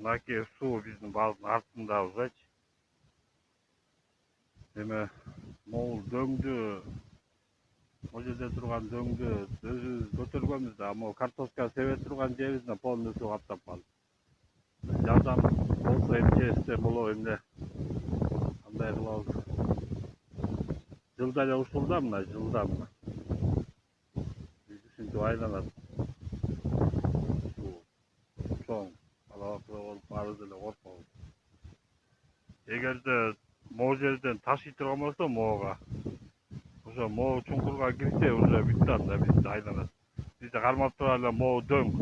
Мынакей суу биздин балдын артындабыз. Эме могул дөңдү, ол жерде турган дөңдү өзүбүз көтөргөнбүз да, могу картошка себе турган жерибизде полный суу каптап калды. Жардам болсо МЧСтен болобу эмне, кандай кылабыз? Жылда эле ушул да мына жылда мына. Ушинтип айланат. Суу чоң, алапа болуп баарыбыз эле коркобуз. Эгерде могу жерден ташый турган болсо моого, уже могу чуңкурга кирсе уже бүттү анда бизди айланат. Бизде кармап тура эле могу дөң.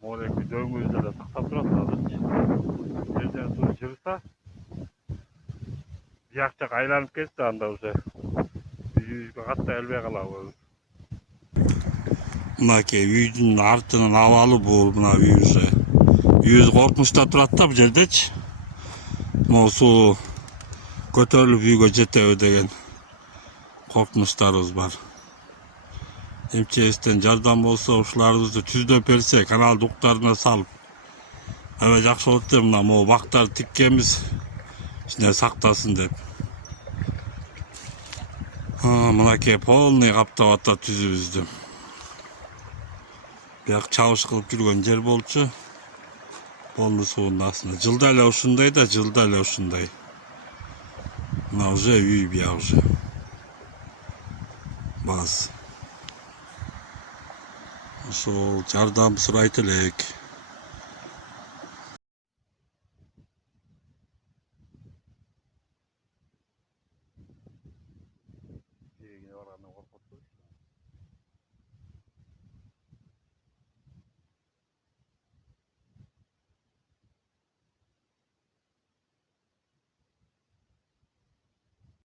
Могу дөңүбүздү эле сактап турат азырчы. Жерден суу чыгса, бияк жак айланып кетсе анда уже үйүбүзгө каттай келбей калабыз. Мынакей үйдүн артынын абалы бул, мына үй уже. Үйүбүз коркунучта турат да бул жердечи. Могу суу көтөрүлүп үйгө жетеби деген коркунучтарыбыз бар. МЧСтен жардам болсо ушуларыбызды түздөп берсе, канал дуктарына салып, аябай жакшы болот деп, мына могу бактарды тиккенбиз, ичине сактасын деп. Мынакей полный каптап атат түзүбүздү. Бияк чабыш кылып жүргөн жер болчу. Полный суунун астында. Жылда эле ушундай да, жылда эле ушундай. Мына уже үй бияк уже. Баз. Ошол жардам сурайт элек.